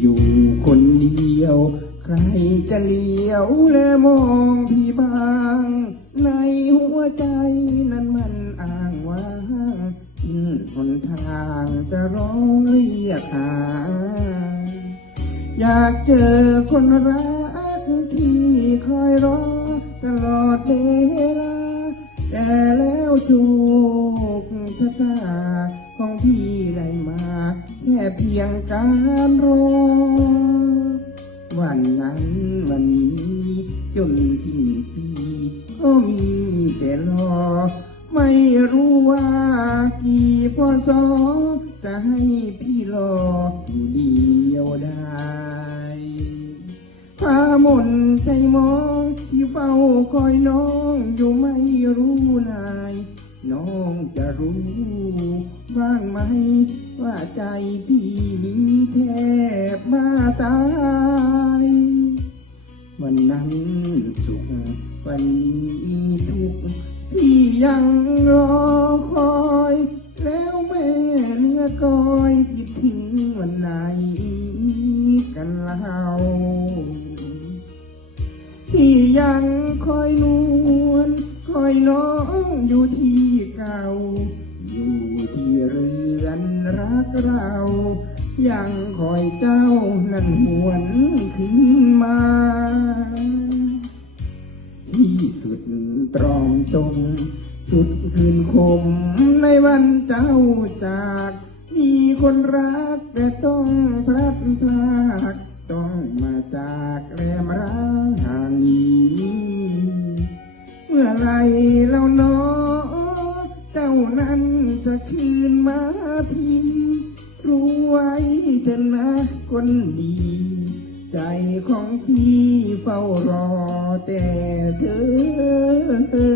อยู่คนเดียว ใครจะเลี้ยวและมองพี่บ้าง ในหัวใจนั้นมันอ้างว้างทิ้งหนทางจะร้องเรียกหา อยากเจอคนรักที่คอยรอตลอดเวลาแต่แล้วโชคชะตาของพี่ เพียงการรอวันนั้นวันนี้จนที่พี่ก็มีแต่รอ ไม่รู้ว่ากี่พศจะให้พี่รออยู่เดียวได้พามนใจมองที่เฝ้าคอยน้องอยู่ไม่รู้น น้องจะรู้บ้างไหม ว่าใจพี่นี้แทบมาตาย วันนั้นสุข วันนี้ทุกข์พี่ยังรอคอย แล้วแม่เนื้อกอยคิดถึงวันไหนกันเล่าที่ยังคอยนวลค อยน้องอยู่ที่เก่า อยู่ที่เรือนรักเรา ยังคอยเจ้านั้นหวนขึ้นมา ที่สุดตรอมตรงสุดคืนคมในวันเจ้าจาก มีคนรักแต่ต้องพลัดพรากต้อง มื่อไรเราเนาะเจ้านั้นจะคืนมาทีรู้ไว้จะนะคนดี ใจของพี่เฝ้ารอแต่เธอ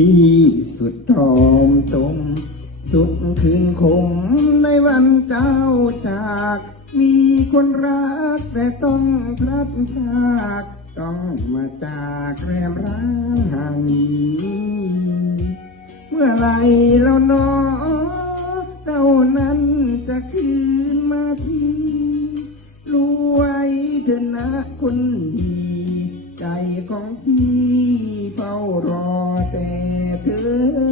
พี่สุดทอมตมสุดคืนคมในวันเจ้าจาก มีคนรักแต่ต้องพลัดพรากต้องมาจากแรมร้างห่างนี้ เมื่อไรเราเนอเจ้านั้นจะคืนมาทีรู้ไว้เถอะนะคนดี ใจของพี่เฝ้ารอ good.